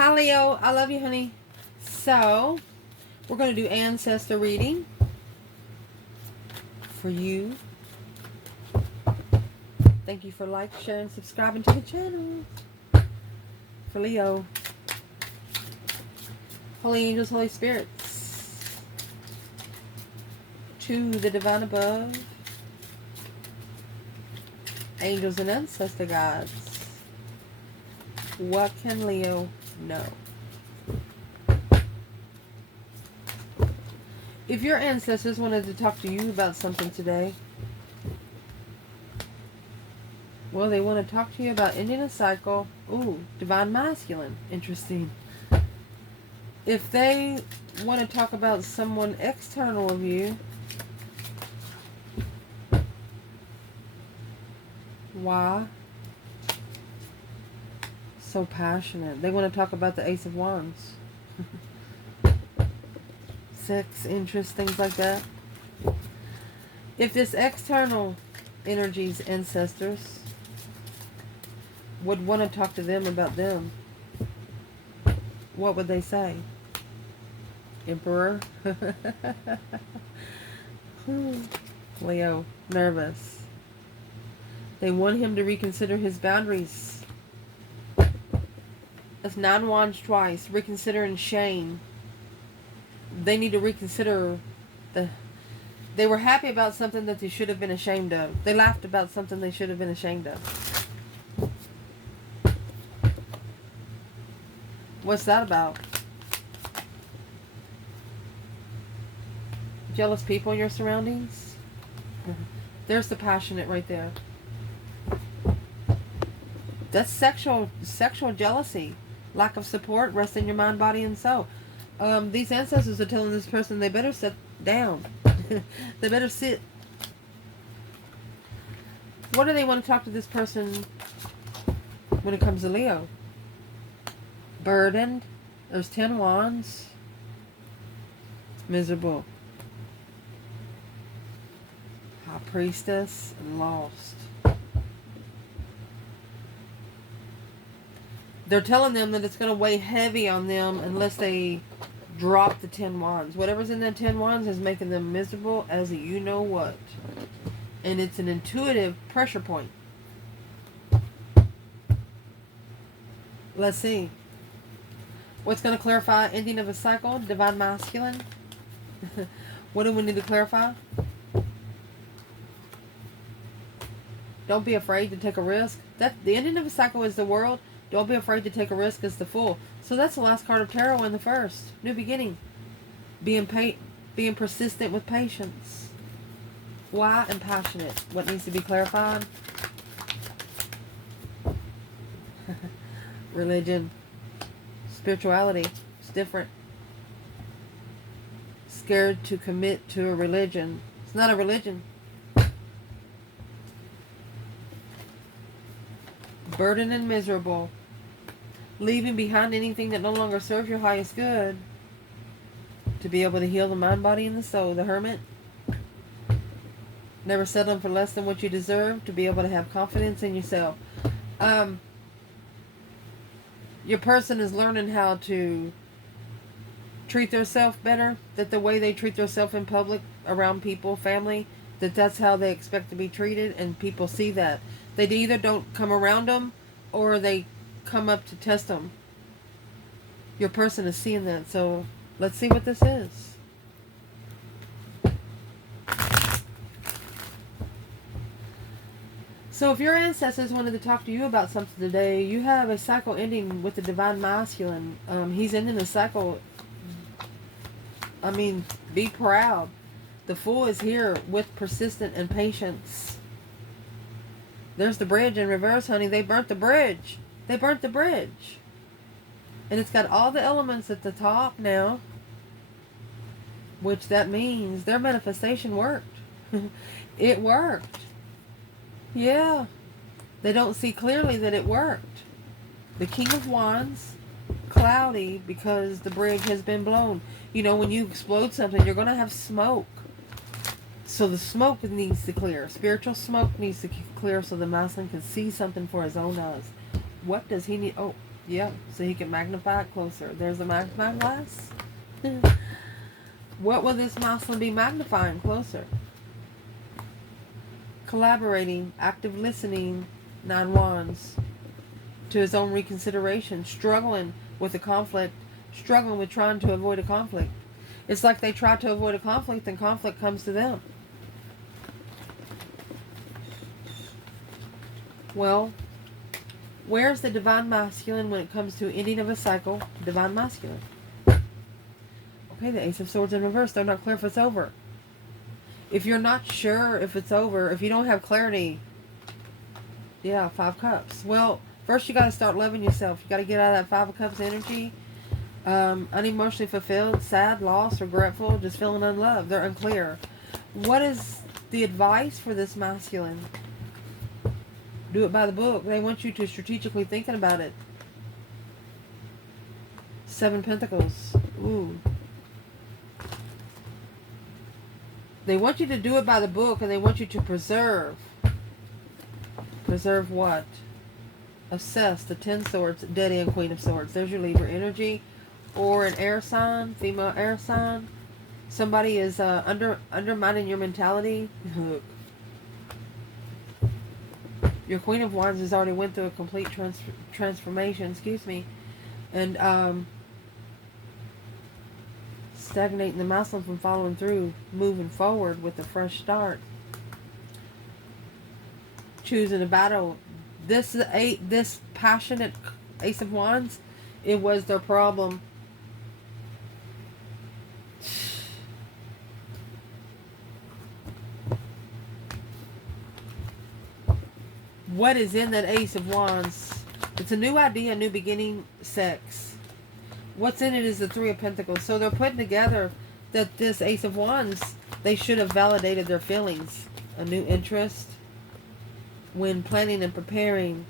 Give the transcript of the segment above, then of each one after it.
Hi, Leo. I love you, honey. So, we're going to do ancestor reading for you. Thank you for sharing, subscribing to the channel. For Leo. Holy angels, Holy spirits. To the divine above. Angels and ancestor gods. What can Leo know? If your ancestors wanted to talk to you about something today, well, they want to talk to you about ending a cycle. Ooh, divine masculine. Interesting. If they want to talk about someone external of you, why? So passionate. They want to talk about the Ace of Wands. Sex, interest, things like that. If this external energy's ancestors would want to talk to them about them, what would they say? Emperor? Leo, nervous. They want him to reconsider his boundaries. That's 9 wands twice. Reconsider and shame. They need to reconsider they were happy about something that they should have been ashamed of. They laughed about something they should have been ashamed of. What's that about? Jealous people in your surroundings? There's the passionate right there. That's sexual jealousy. Lack of support, rest in your mind, body, and soul. These ancestors are telling this person they better sit down. They better sit. What do they want to talk to this person when it comes to Leo? Burdened. There's 10 wands. Miserable. High priestess and lost. They're telling them that it's going to weigh heavy on them unless they drop the 10 wands. Whatever's in that 10 wands is making them miserable as a you know what. And it's an intuitive pressure point. Let's see. What's going to clarify ending of a cycle? Divine masculine. What do we need to clarify? Don't be afraid to take a risk. The ending of a cycle is the world. Don't be afraid to take a risk as the Fool. So that's the last card of tarot and the first. New beginning. Being persistent with patience. Why and passionate. What needs to be clarified? Religion. Spirituality. It's different. Scared to commit to a religion. It's not a religion. Burdened and miserable. Leaving behind anything that no longer serves your highest good to be able to heal the mind, body, and the soul. The Hermit. Never settling for less than what you deserve to be able to have confidence in yourself. Your person is learning how to treat themselves better. That the way they treat themselves in public, around people, family, that's how they expect to be treated, and people see that. They either don't come around them or they come up to test them. Your person is seeing that. So let's see what this is. So if your ancestors wanted to talk to you about something today, you have a cycle ending with the divine masculine. He's ending the cycle. I mean, be proud. The Fool is here with persistent and patience. There's the bridge in reverse, honey. They burnt the bridge. They burnt the bridge. And it's got all the elements at the top now. Which that means their manifestation worked. It worked. Yeah. They don't see clearly that it worked. The King of Wands, cloudy because the bridge has been blown. You know, when you explode something, you're going to have smoke. So the smoke needs to clear. Spiritual smoke needs to clear so the masculine can see something for his own eyes. What does he need? Oh, Yep, so he can magnify it closer. There's a magnifying glass. What will this masculine be magnifying closer? Collaborating, active listening, 9 wands, to his own reconsideration, struggling with the conflict, struggling with trying to avoid a conflict. It's like they try to avoid a conflict and conflict comes to them. Well, where's the divine masculine when it comes to ending of a cycle? Divine masculine. Okay, the Ace of Swords in reverse. They're not clear if it's over. If you're not sure if it's over, if you don't have clarity, yeah, 5 cups. Well, first you got to start loving yourself. You got to get out of that 5 of cups energy. Unemotionally fulfilled, sad, lost, regretful, just feeling unloved. They're unclear. What is the advice for this masculine? Do it by the book. They want you to strategically thinking about it. 7 Pentacles. Ooh. They want you to do it by the book, and they want you to preserve. Preserve what? Assess the 10 Swords, Daddy and Queen of Swords. There's your Libra energy. Or an air sign, female air sign. Somebody is undermining your mentality. Look. Your Queen of Wands has already went through a complete transformation, excuse me. And stagnating the masculine from following through, moving forward with a fresh start. Choosing a battle. This passionate Ace of Wands, it was their problem. What is in that Ace of Wands? It's a new idea, a new beginning, sex. What's in it is the 3 of Pentacles. So they're putting together that this Ace of Wands, they should have validated their feelings. A new interest when planning and preparing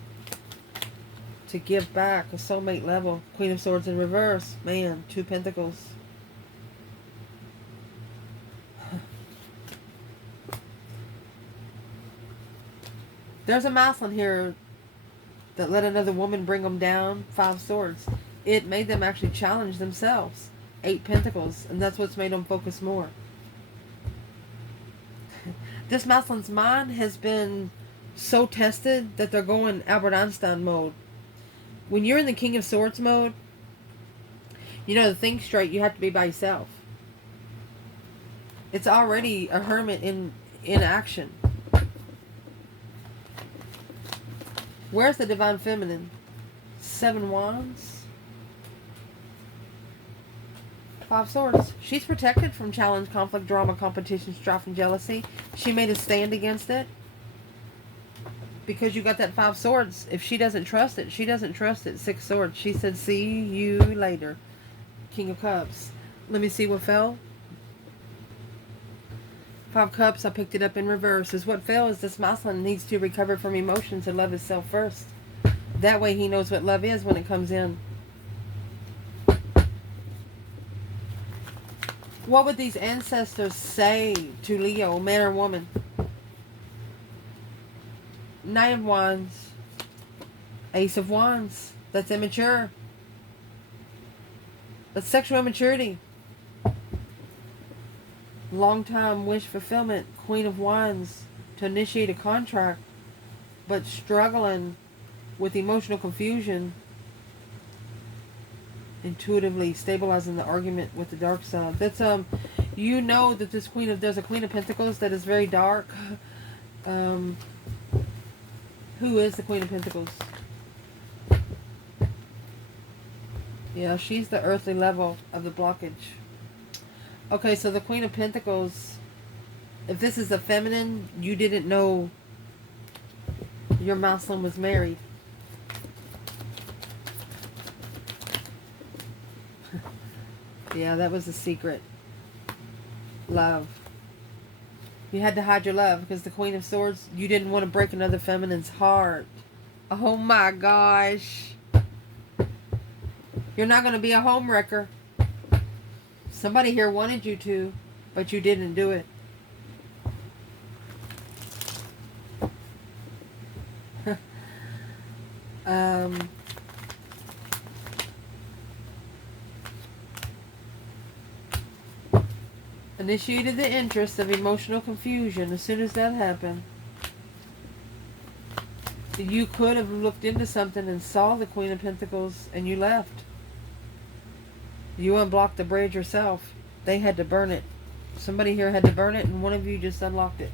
to give back, a soulmate level. Queen of Swords in reverse. Man, 2 Pentacles. There's a masculine here that let another woman bring them down. 5 Swords. It made them actually challenge themselves. 8 Pentacles. And that's what's made them focus more. This masculine's mind has been so tested that they're going Albert Einstein mode. When you're in the King of Swords mode, you know, to think straight, you have to be by yourself. It's already a hermit in action. Where's the divine feminine? 7 Wands. 5 Swords. She's protected from challenge, conflict, drama, competition, strife, and jealousy. She made a stand against it. Because you got that 5 Swords. If she doesn't trust it, she doesn't trust it. 6 Swords. She said, see you later. King of Cups. Let me see what fell. 5 Cups, I picked it up in reverse. Is what fell is this masculine needs to recover from emotions and love himself first. That way he knows what love is when it comes in. What would these ancestors say to Leo, man or woman? 9 of Wands. Ace of Wands. That's immature. That's sexual immaturity. Long time wish fulfillment. Queen of Wands. To initiate a contract, but struggling with emotional confusion. Intuitively stabilizing the argument with the dark side. That's you know that this there's a Queen of Pentacles that is very dark. Who is the Queen of Pentacles? Yeah, she's the earthly level of the blockage. Okay, so the Queen of Pentacles, if this is a feminine, you didn't know your masculine was married. Yeah, that was a secret. Love. You had to hide your love because the Queen of Swords, you didn't want to break another feminine's heart. Oh my gosh. You're not going to be a homewrecker. Somebody here wanted you to, but you didn't do it. Initiated the interest of emotional confusion. As soon as that happened, you could have looked into something and saw the Queen of Pentacles and you left. You unblocked the bridge yourself. They had to burn it. Somebody here had to burn it, and one of you just unlocked it.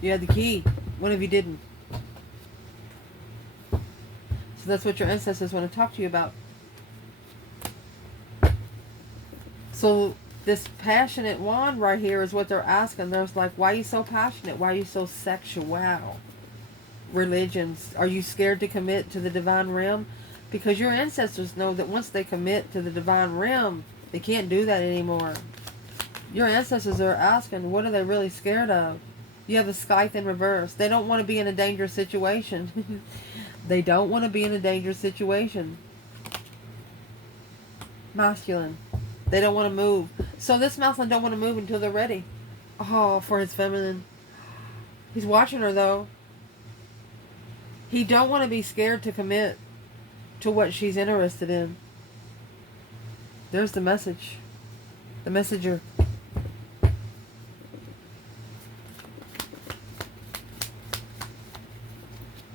You had the key. One of you didn't. So that's what your ancestors want to talk to you about. So this passionate wand right here is what they're asking. They're like, why are you so passionate? Why are you so sexual? Religions. Are you scared to commit to the divine realm? Because your ancestors know that once they commit to the divine realm, they can't do that anymore. Your ancestors are asking, what are they really scared of? You have the scythe in reverse. They don't want to be in a dangerous situation. They don't want to be in a dangerous situation. Masculine. They don't want to move. So this masculine don't want to move until they're ready. Oh, for his feminine. He's watching her though. He don't want to be scared to commit to what she's interested in. There's the message. The messenger.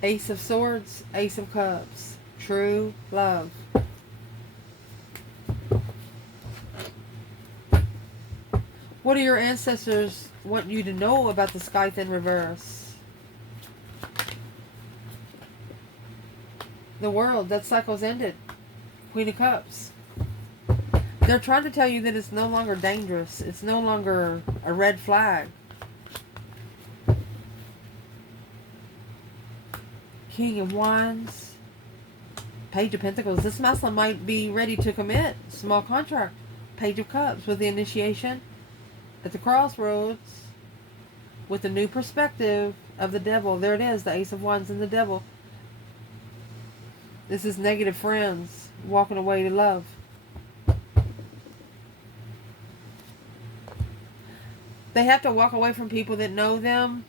Ace of Swords, Ace of Cups. True love. What do your ancestors want you to know about the scythe in reverse? The world, that cycle's ended. Queen of Cups. They're trying to tell you that it's no longer dangerous. It's no longer a red flag. King of Wands. Page of Pentacles. This masculine might be ready to commit. Small contract. Page of Cups with the initiation. At the crossroads. With a new perspective of the devil. There it is. The Ace of Wands and the devil. This is negative friends walking away to love. They have to walk away from people that know them.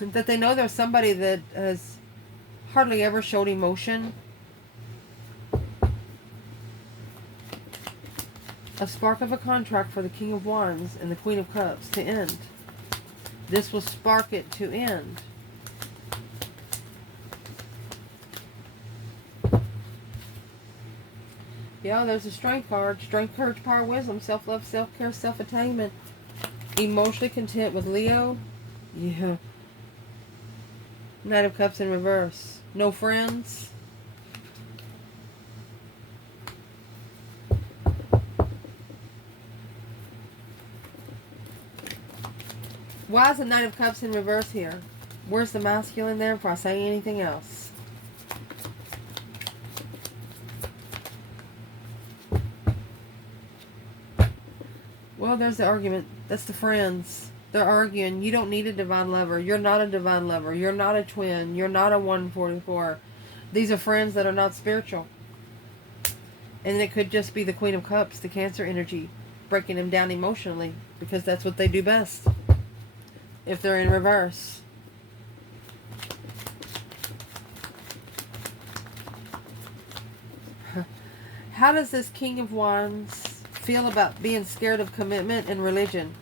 That they know there's somebody that has hardly ever showed emotion. A spark of a contract for the King of Wands and the Queen of Cups to end. This will spark it to end. Yeah, there's a strength card. Strength, courage, power, wisdom, self-love, self-care, self-attainment. Emotionally content with Leo. Yeah. Knight of Cups in reverse. No friends. Why is the Knight of Cups in reverse here? Where's the masculine there before I say anything else? Well, there's the argument. That's the friends. They're arguing. You don't need a divine lover. You're not a divine lover. You're not a twin. You're not a 144. These are friends that are not spiritual. And it could just be the Queen of Cups, the Cancer energy, breaking them down emotionally. Because that's what they do best. If they're in reverse. How does this King of Wands feel about being scared of commitment and religion?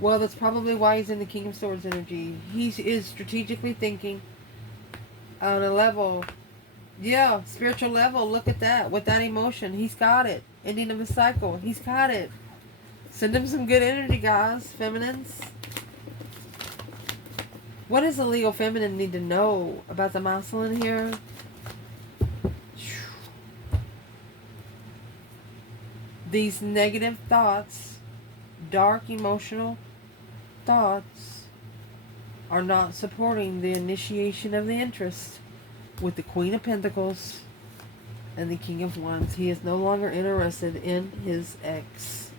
Well, that's probably why he's in the King of Swords energy. He is strategically thinking on a level, yeah, spiritual level. Look at that. With that emotion, he's got it. Ending of the cycle, he's got it. Send him some good energy, guys, feminines. What does the Leo feminine need to know about the masculine here? These negative thoughts, dark emotional thoughts, are not supporting the initiation of the interest with the Queen of Pentacles and the King of Wands. He is no longer interested in his ex.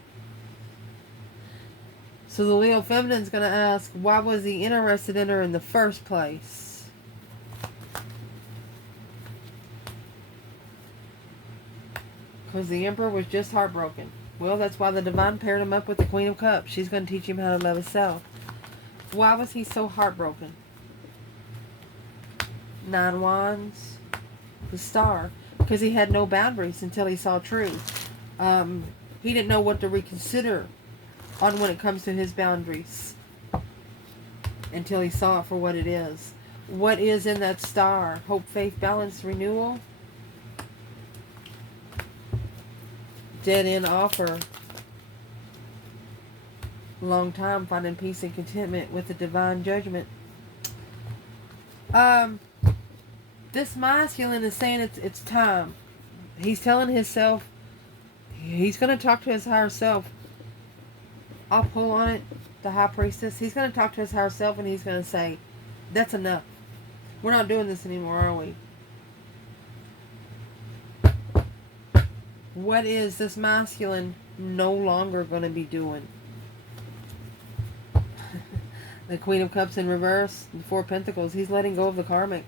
So the Leo feminine is going to ask, why was he interested in her in the first place? Because the Emperor was just heartbroken. Well, that's why the Divine paired him up with the Queen of Cups. She's going to teach him how to love himself. Why was he so heartbroken? 9 Wands. The Star. Because he had no boundaries until he saw truth. He didn't know what to reconsider on when it comes to his boundaries until he saw it for what it is. What is in that star? Hope, faith, balance, renewal. Dead end offer. Long time finding peace and contentment with the divine judgment. This masculine is saying it's time. He's telling himself, he's going to talk to his higher self. I'll pull on it, the high priestess. He's going to talk to his higher self and he's going to say, that's enough. We're not doing this anymore, are we? What is this masculine no longer going to be doing? The Queen of Cups in reverse, the Four of Pentacles. He's letting go of the karmic.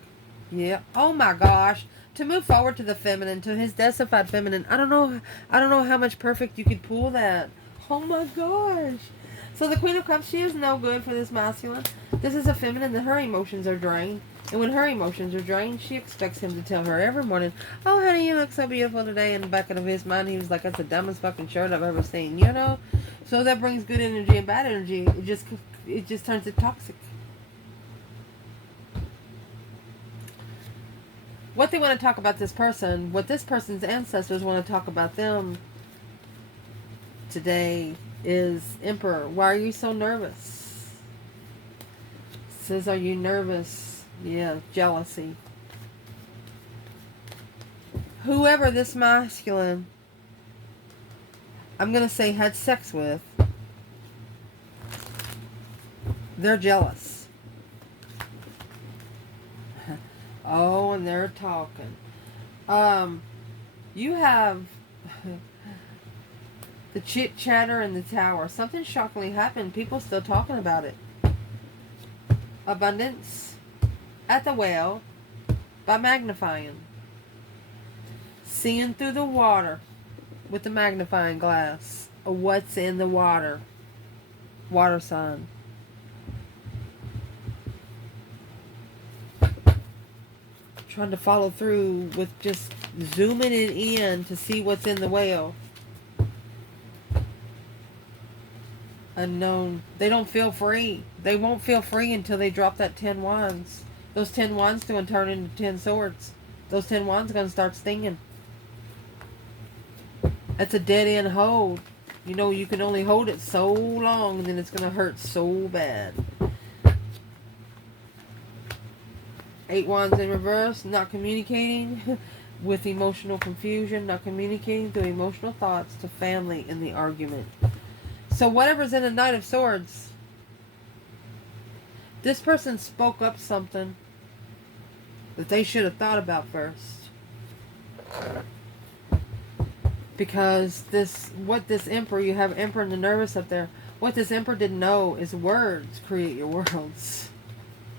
Yeah. Oh my gosh. To move forward to the feminine, to his deified feminine. I don't know how much perfect you could pull that. Oh my gosh. So the Queen of Cups, she is no good for this masculine. This is a feminine that her emotions are drained. And when her emotions are drained, she expects him to tell her every morning, oh honey, you look so beautiful today. In the back of his mind, he was like, that's the dumbest fucking shirt I've ever seen, you know? So that brings good energy and bad energy. It just turns it toxic. What they want to talk about this person, what this person's ancestors want to talk about them today is Emperor. Why are you so nervous? Says, are you nervous? Yeah, jealousy. Whoever this masculine, I'm going to say, had sex with, they're jealous. Oh, and they're talking. You have the chit chatter in the tower. Something shockingly happened. People still talking about it. Abundance at the well by magnifying. Seeing through the water with the magnifying glass of what's in the water. Water sign. Trying to follow through with just zooming it in to see what's in the whale. Unknown. They don't feel free. They won't feel free until they drop that 10 wands. Those 10 wands going to turn into 10 swords. Those 10 wands going to start stinging. That's a dead end hold. You know, you can only hold it so long and then it's going to hurt so bad. 8 wands in reverse, not communicating with emotional confusion, not communicating through emotional thoughts to family in the argument. So whatever's in the Knight of Swords, this person spoke up something that they should have thought about first. Because what this Emperor, you have Emperor and the Nervous up there, what this Emperor didn't know is words create your worlds.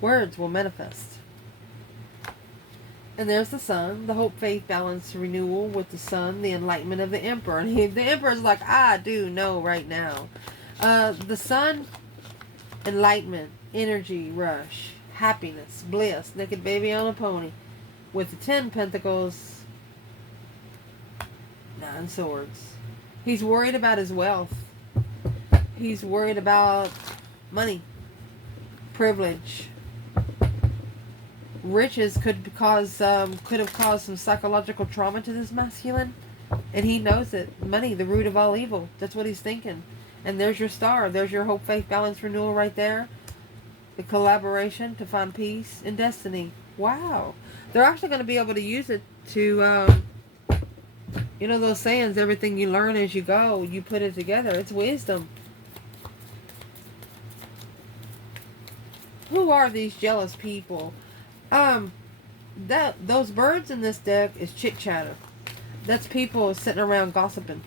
Words will manifest. And there's the Sun, the hope, faith, balance, renewal with the Sun, the enlightenment of the Emperor. And the Emperor's like, I do know right now. The Sun, enlightenment, energy, rush, happiness, bliss, naked baby on a pony. With the 10 Pentacles, 9 Swords. He's worried about his wealth. He's worried about money, privilege. Riches could have caused some psychological trauma to this masculine, and he knows it. Money, the root of all evil. That's what he's thinking. And there's your star. There's your hope, faith, balance, renewal right there. The collaboration to find peace and destiny. Wow. They're actually going to be able to use it to, you know those sayings, everything you learn as you go, you put it together. It's wisdom. Who are these jealous people? Those birds in this deck is chit chatter. That's people sitting around gossiping.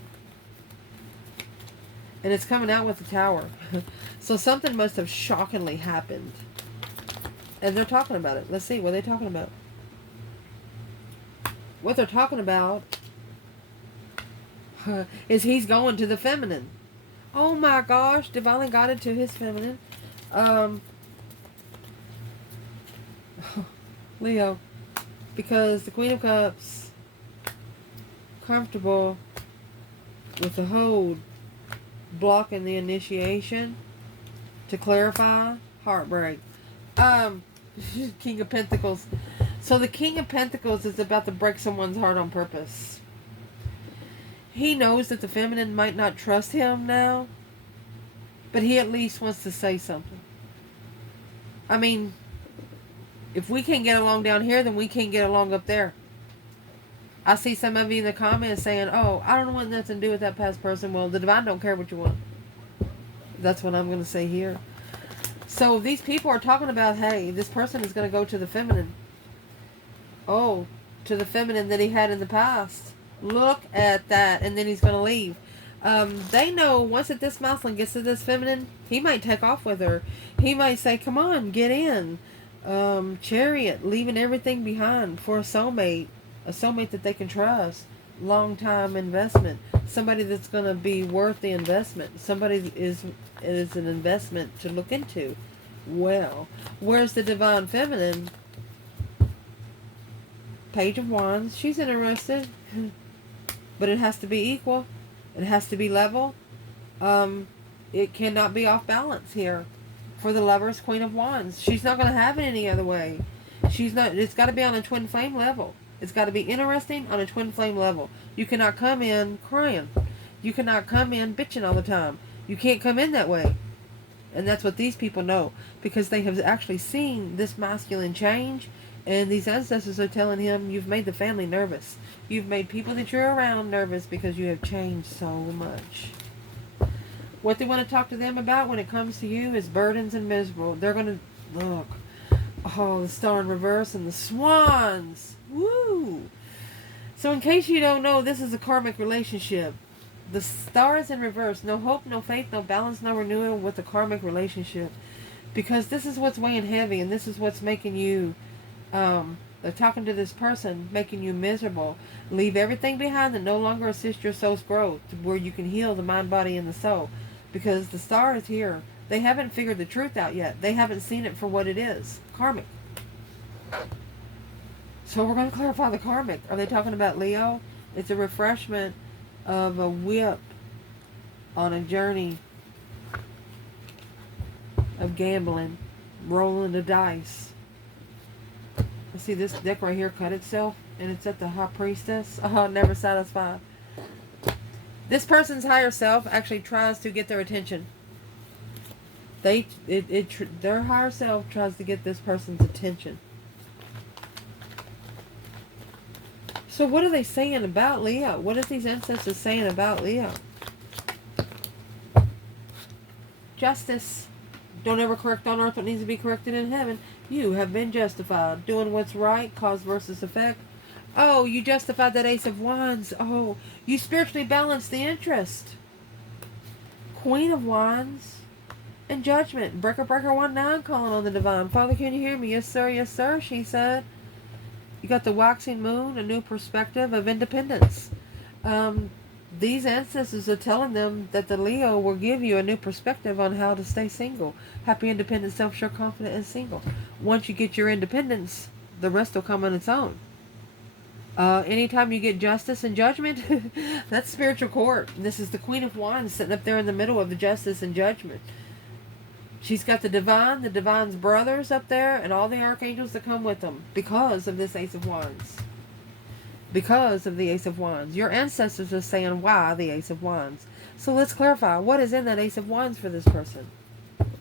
And it's coming out with the Tower. So something must have shockingly happened. And they're talking about it. Let's see, what are they talking about? What they're talking about is he's going to the feminine. Oh my gosh, divinely guided to his feminine. Leo, because the Queen of Cups, comfortable, with the hold, blocking the initiation. To clarify, heartbreak. King of Pentacles. So the King of Pentacles is about to break someone's heart on purpose. He knows that the feminine might not trust him now, but he at least wants to say something. I mean, if we can't get along down here, then we can't get along up there. I see some of you in the comments saying, oh, I don't want nothing to do with that past person. Well, the divine don't care what you want. That's what I'm going to say here. So these people are talking about, hey, this person is going to go to the feminine. Oh, to the feminine that he had in the past. Look at that. And then he's going to leave. They know once that this masculine gets to this feminine, he might take off with her. He might say, come on, get in. Chariot, leaving everything behind for a soulmate that they can trust. Long time investment, somebody that's going to be worth the investment, somebody is an investment to look into. Well, where's the divine feminine? Page of Wands. She's interested, but it has to be equal, it has to be level. It cannot be off balance here. For the Lovers, Queen of Wands, she's not going to have it any other way. It's got to be on a twin flame level. It's got to be interesting on a twin flame level. You cannot come in crying. You cannot come in bitching all the time. You can't come in that way. And that's what these people know. Because they have actually seen this masculine change. And these ancestors are telling him, you've made the family nervous. You've made people that you're around nervous because you have changed so much. What they want to talk to them about when it comes to you is burdens and miserable. They're going to look. Oh, the Star in reverse and the Swans. Woo! So in case you don't know, this is a karmic relationship. The Star is in reverse. No hope, no faith, no balance, no renewal with a karmic relationship. Because this is what's weighing heavy, and this is what's making you, talking to this person, making you miserable. Leave everything behind that no longer assist your soul's growth, where you can heal the mind, body, and the soul. Because the Star is here. They haven't figured the truth out yet. They haven't seen it for what it is. Karmic. So we're going to clarify the karmic. Are they talking about Leo? It's a refreshment of a whip on a journey of gambling, rolling the dice. Let's see, this deck right here cut itself, and it's at the High Priestess. Oh, never satisfied. This person's higher self actually tries to get their attention. Their higher self tries to get this person's attention. So what are they saying about Leo? What is these ancestors saying about Leo? Justice. Don't ever correct on earth what needs to be corrected in heaven. You have been justified. Doing what's right, cause versus effect. Oh, you justified that Ace of Wands. Oh, you spiritually balanced the interest. Queen of Wands. And Judgment. Breaker 19 calling on the divine. Father, can you hear me? Yes, sir, she said. You got the waxing moon, a new perspective of independence. These ancestors are telling them that the Leo will give you a new perspective on how to stay single. Happy, independent, self-sure, confident, and single. Once you get your independence, the rest will come on its own. Anytime you get justice and judgment, that's spiritual court. This is the Queen of Wands sitting up there in the middle of the justice and judgment. She's got the divine's brothers up there, and all the archangels that come with them because of this Ace of Wands. Because of the Ace of Wands. Your ancestors are saying, why the Ace of Wands? So let's clarify. What is in that Ace of Wands for this person?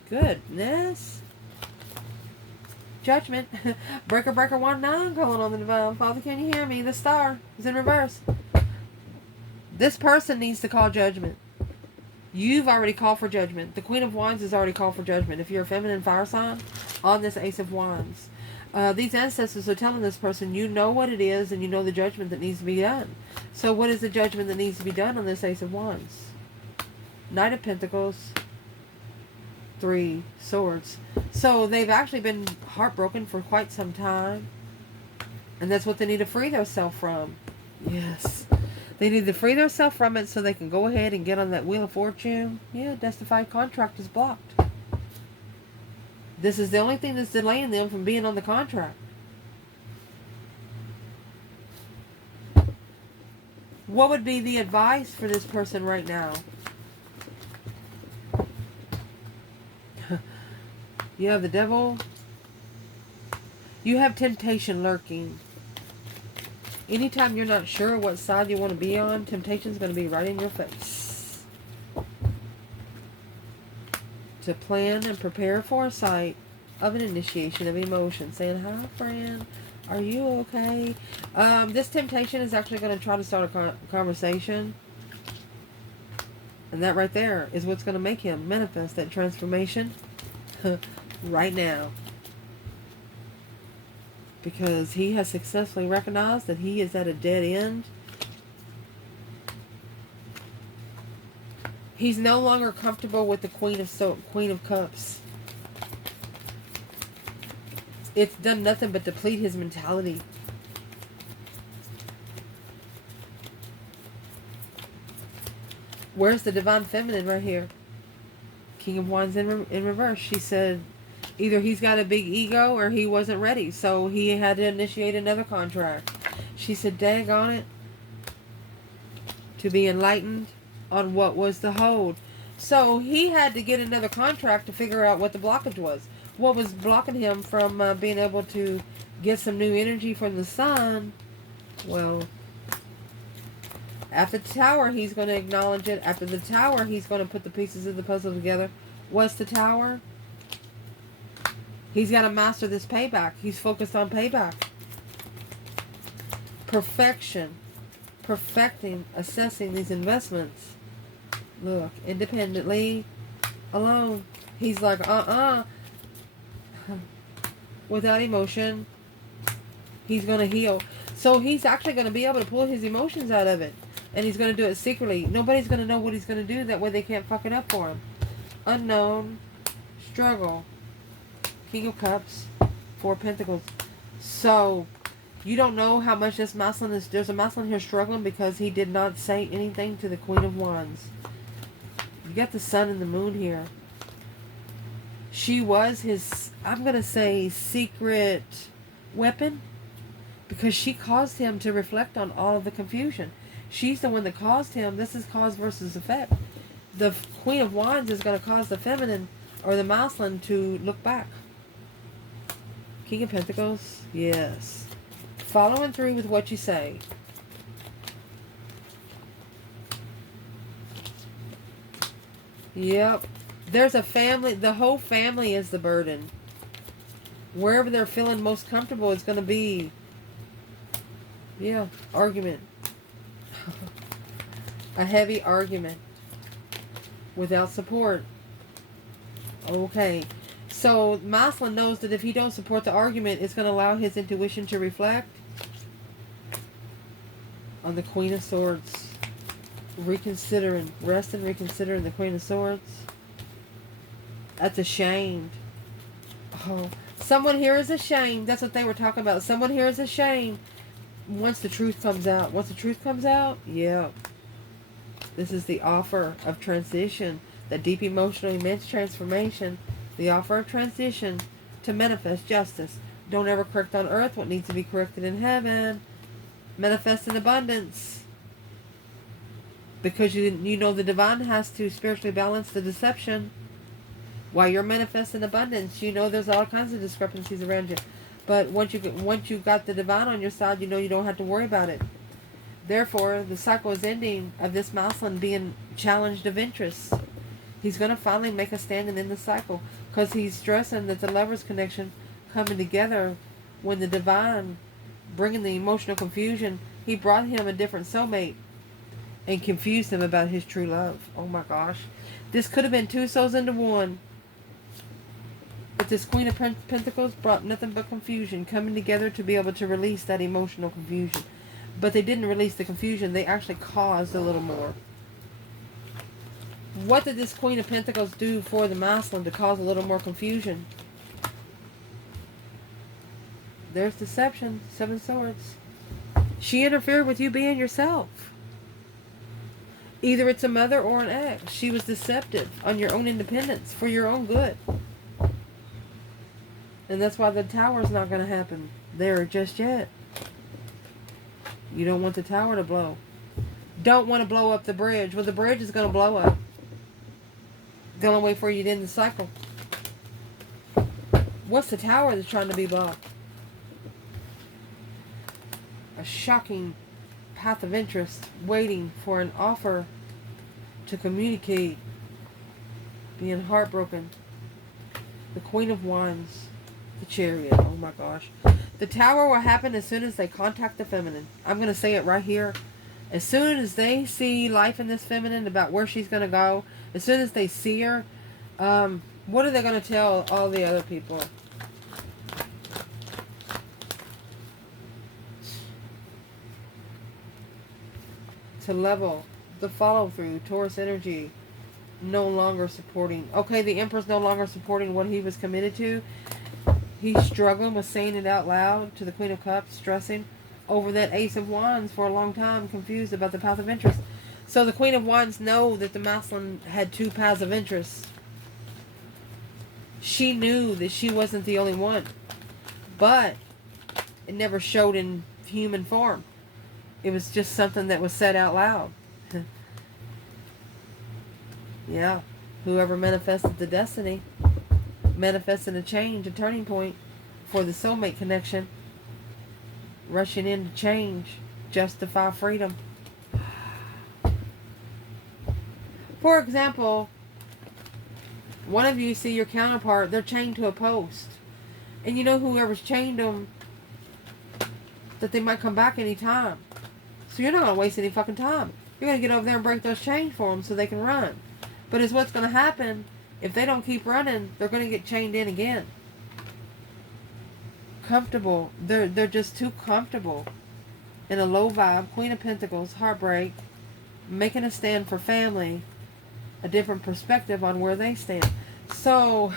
Goodness. Judgment. Breaker 19 calling on the divine. Father, can you hear me? The Star is in reverse. This person needs to call judgment. You've already called for judgment. The Queen of Wands has already called for judgment. If you're a feminine fire sign, on this Ace of Wands. These ancestors are telling this person, you know what it is and you know the judgment that needs to be done. So what is the judgment that needs to be done on this Ace of Wands? Knight of Pentacles. 3 Swords. So they've actually been heartbroken for quite some time. And that's what they need to free themselves from. Yes. They need to free themselves from it so they can go ahead and get on that Wheel of Fortune. Yeah, Justified contract is blocked. This is the only thing that's delaying them from being on the contract. What would be the advice for this person right now? You have the devil. You have temptation lurking. Anytime you're not sure what side you want to be on, temptation's going to be right in your face. To plan and prepare for a sight of an initiation of emotion. Saying, hi friend, are you okay? This temptation is actually going to try to start a conversation. And that right there is what's going to make him manifest that transformation right now. Because he has successfully recognized that he is at a dead end. He's no longer comfortable with the Queen of Cups. It's done nothing but deplete his mentality. Where's the Divine Feminine right here? King of Wands in reverse. She said either he's got a big ego or he wasn't ready. So he had to initiate another contract. She said, daggone it. To be enlightened on what was the hold. So he had to get another contract to figure out what the blockage was. What was blocking him from being able to get some new energy from the sun? Well, after the tower, he's going to acknowledge it. After the tower, he's going to put the pieces of the puzzle together. What's the tower? He's got to master this payback. He's focused on payback. Perfection. Perfecting, assessing these investments. Look, independently, alone. He's like, without emotion, he's going to heal. So he's actually going to be able to pull his emotions out of it. And he's going to do it secretly. Nobody's going to know what he's going to do. That way they can't fuck it up for him. Unknown. Struggle. King of Cups. Four of Pentacles. So, you don't know how much this masculine is. There's a masculine here struggling because he did not say anything to the Queen of Wands. You got the sun and the moon here. She was his, I'm going to say, secret weapon. Because she caused him to reflect on all of the confusion. She's the one that caused him. This is cause versus effect. The Queen of Wands is going to cause the feminine or the masculine to look back. King of Pentacles. Yes. Following through with what you say. Yep. There's a family. The whole family is the burden. Wherever they're feeling most comfortable is going to be. Yeah. Argument. A heavy argument. Without support. Okay. So, masculine knows that if he don't support the argument, it's going to allow his intuition to reflect on the Queen of Swords. Reconsidering. Rest and reconsidering the Queen of Swords. That's ashamed. Oh, someone here is ashamed. That's what they were talking about. Someone here is ashamed. Once the truth comes out. Once the truth comes out, yeah. This is the offer of transition. The deep emotional immense transformation. The offer of transition to manifest justice. Don't ever correct on earth what needs to be corrected in heaven. Manifest in abundance. Because you know the divine has to spiritually balance the deception. While you're manifesting abundance, you know there's all kinds of discrepancies around you. But once you got the divine on your side, you know you don't have to worry about it. Therefore, the cycle is ending of this masculine being challenged of interest. He's going to finally make a stand and end the cycle. Because he's stressing that the lover's connection coming together when the divine bringing the emotional confusion, he brought him a different soulmate and confused him about his true love. Oh my gosh. This could have been two souls into one. But this Queen of Pentacles brought nothing but confusion coming together to be able to release that emotional confusion. But they didn't release the confusion. They actually caused a little more. What did this Queen of Pentacles do for the masculine to cause a little more confusion? There's deception. Seven of Swords. She interfered with you being yourself. Either it's a mother or an ex. She was deceptive on your own independence for your own good. And that's why the tower's not going to happen there just yet. You don't want the tower to blow. don't want to blow up the bridge. Well, the bridge is going to blow up. The only way for you to end the cycle. What's the tower that's trying to be blocked? A shocking path of interest, waiting for an offer to communicate, being heartbroken. The Queen of Wands, the Chariot. Oh my gosh. The tower will happen as soon as they contact the feminine. I'm going to say it right here. As soon as they see life in this feminine, about where she's going to go, as soon as they see her, what are they going to tell all the other people? To level the follow through. Taurus energy no longer supporting. Okay, the Emperor's no longer supporting what he was committed to. He's struggling with saying it out loud to the Queen of Cups, stressing over that Ace of Wands for a long time, confused about the path of interest. So the Queen of Wands know that the masculine had two paths of interest. She knew that she wasn't the only one, but it never showed in human form. It was just something that was said out loud. Yeah. Whoever manifested the destiny manifested a change, a turning point for the soulmate connection. Rushing in to change, justify freedom. For example, one of you see your counterpart, they're chained to a post. And you know whoever's chained them, that they might come back any time. So you're not going to waste any fucking time. You're going to get over there and break those chains for them so they can run. But it's what's going to happen. If they don't keep running, they're going to get chained in again. Comfortable. They're just too comfortable. In a low vibe. Queen of Pentacles. Heartbreak. Making a stand for family. A different perspective on where they stand. So,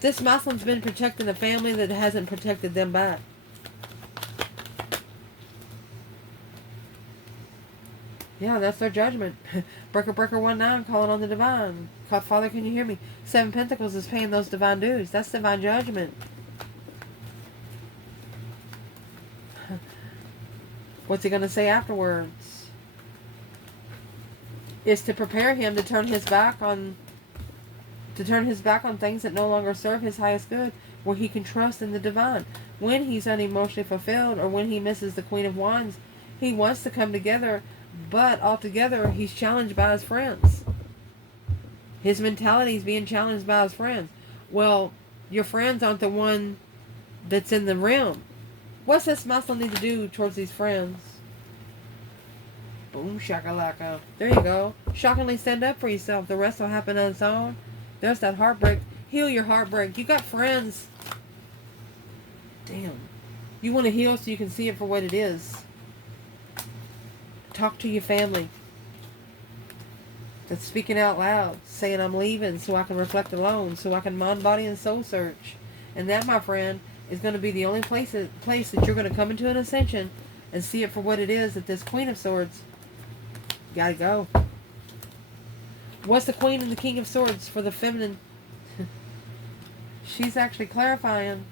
this masculine's been protecting a family that hasn't protected them back. Yeah, that's their judgment. Breaker 19 calling on the divine. Father, can you hear me? 7 Pentacles is paying those divine dues. That's divine judgment. What's he going to say afterwards? Is to prepare him to turn his back on things that no longer serve his highest good, where he can trust in the divine. When he's unemotionally fulfilled, or when he misses the Queen of Wands, he wants to come together. But altogether, he's challenged by his friends. His mentality is being challenged by his friends. Well, your friends aren't the one that's in the realm. What's this muscle need to do towards these friends? Boom, shakalaka. There you go. Shockingly stand up for yourself. The rest will happen on its own. There's that heartbreak. Heal your heartbreak. You got friends. Damn. You want to heal so you can see it for what it is. Talk to your family. That's speaking out loud. Saying I'm leaving so I can reflect alone. So I can mind, body, and soul search. And that, my friend, is going to be the only place that you're going to come into an ascension and see it for what it is, that this Queen of Swords gotta go. What's the Queen and the King of Swords for the feminine? She's actually clarifying.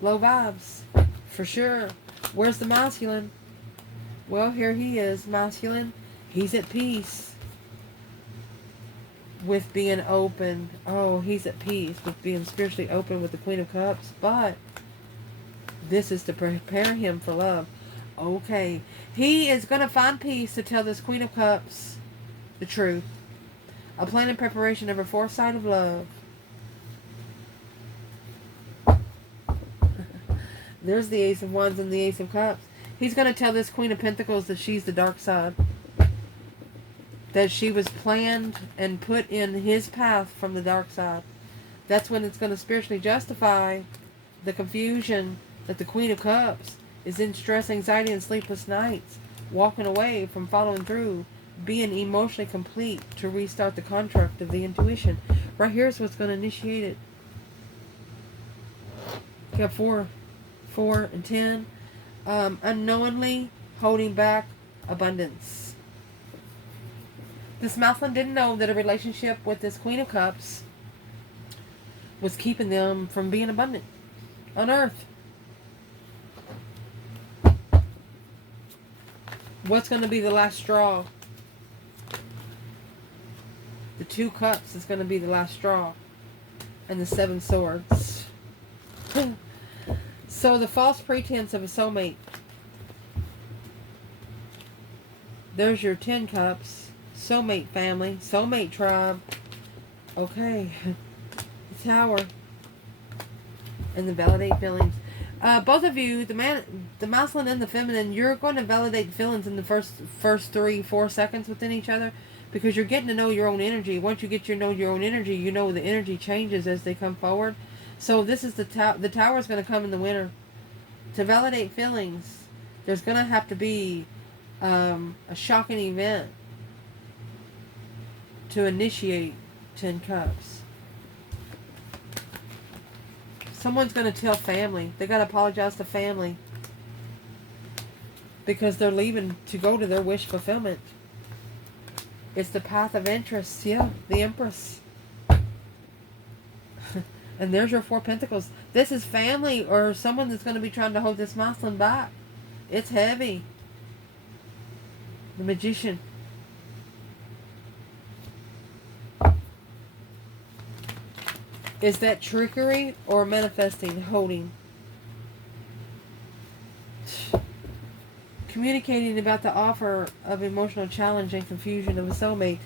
Low vibes. For sure. Where's the masculine? Well, here he is, masculine. He's at peace with being open. Oh, he's at peace with being spiritually open with the Queen of Cups. But this is to prepare him for love. Okay. He is going to find peace to tell this Queen of Cups the truth. A plan in preparation of a foresight of love. There's the Ace of Wands and the Ace of Cups. He's going to tell this Queen of Pentacles that she's the dark side. That she was planned and put in his path from the dark side. That's when it's going to spiritually justify the confusion that the Queen of Cups is in stress, anxiety, and sleepless nights. Walking away from following through. Being emotionally complete to restart the contract of the intuition. Right here is what's going to initiate it. You got 4, and 10. Unknowingly holding back abundance. This masculine didn't know that a relationship with this Queen of Cups was keeping them from being abundant on earth. What's going to be the last straw? The 2 cups is going to be the last straw. And the 7 swords. So the false pretense of a soulmate. There's your 10 cups. Soulmate family. Soulmate tribe. Okay. The Tower. And the validate feelings. Both of you, the masculine and the feminine, you're going to validate feelings in the first 3-4 seconds within each other, because you're getting to know your own energy. Once you get to know your own energy, you know the energy changes as they come forward. So this is the Tower is going to come in the winter. To validate feelings, there's going to have to be a shocking event to initiate 10 cups. Someone's going to tell family. They got to apologize to family because they're leaving to go to their wish fulfillment. It's the path of interest. Yeah, the Empress. And there's your 4 Pentacles. This is family or someone that's going to be trying to hold this masculine back. It's heavy. The Magician. Is that trickery or manifesting, holding? Communicating about the offer of emotional challenge and confusion of a soulmate.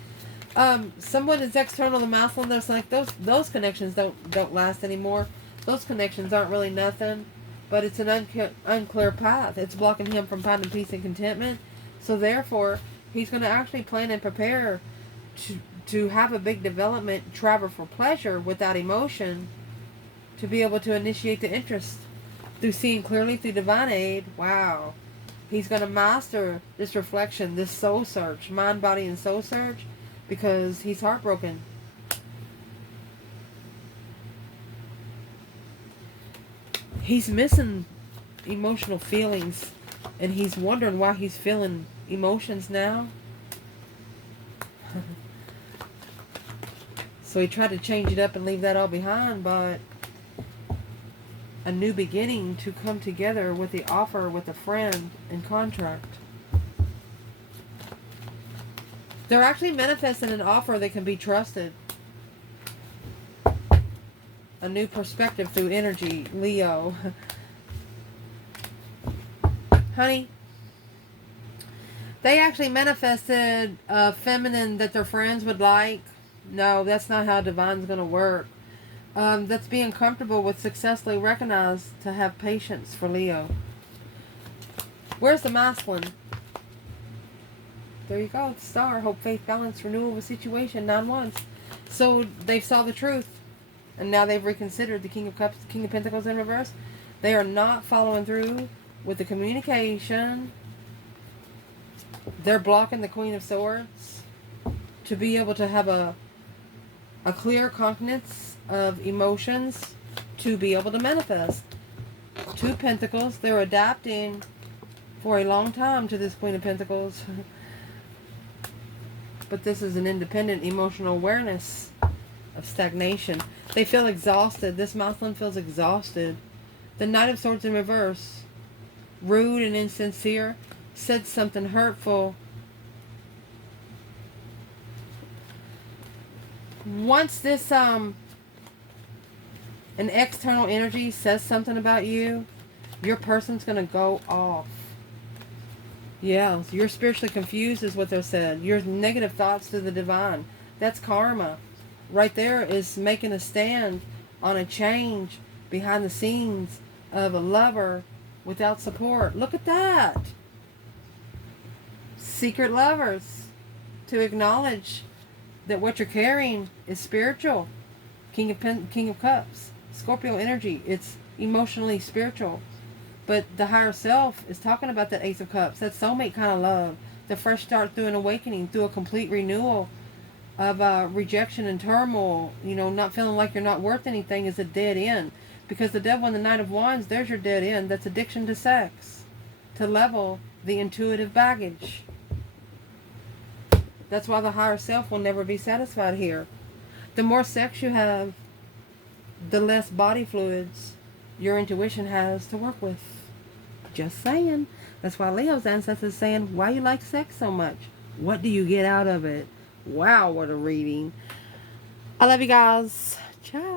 Someone is external to masculine. There's like those connections don't last anymore. Those connections aren't really nothing, but it's an unclear path. It's blocking him from finding peace and contentment. So therefore, he's going to actually plan and prepare to have a big development, travel for pleasure without emotion, to be able to initiate the interest through seeing clearly through divine aid. Wow. He's going to master this reflection, this soul search, mind, body, and soul search, because he's heartbroken. He's missing emotional feelings, and he's wondering why he's feeling emotions now. So he tried to change it up and leave that all behind, but a new beginning to come together with the offer with a friend and contract. They're actually manifesting an offer that can be trusted. A new perspective through energy, Leo. Honey, they actually manifested a feminine that their friends would like. No, that's not how divine's going to work. That's being comfortable with successfully recognized to have patience for Leo. Where's the masculine? There you go. The Star. Hope, faith, balance, renewal of a situation. 9 wands. So they saw the truth. And now they've reconsidered the King of Cups, King of Pentacles in reverse. They are not following through with the communication. They're blocking the Queen of Swords to be able to have a clear cognizance of emotions to be able to manifest. 2 Pentacles. They're adapting for a long time to this Queen of Pentacles. But this is an independent emotional awareness of stagnation. They feel exhausted. This masculine feels exhausted. The Knight of Swords in reverse. Rude and insincere. Said something hurtful. Once this an external energy says something about you, your person's going to go off. Yeah, you're spiritually confused is what they're said. Your negative thoughts to the divine. That's karma. Right there is making a stand on a change behind the scenes of a lover without support. Look at that. Secret lovers. To acknowledge that what you're carrying is spiritual. King of Cups. Scorpio energy. It's emotionally spiritual. But the higher self is talking about that Ace of Cups. That soulmate kind of love. The fresh start through an awakening. Through a complete renewal of rejection and turmoil. You know, not feeling like you're not worth anything is a dead end. Because the Devil and the Knight of Wands, there's your dead end. That's addiction to sex. To level the intuitive baggage. That's why the higher self will never be satisfied here. The more sex you have, the less body fluids your intuition has to work with. Just saying. That's why Leo's ancestors saying, why you like sex so much? What do you get out of it? Wow, what a reading. I love you guys. Ciao.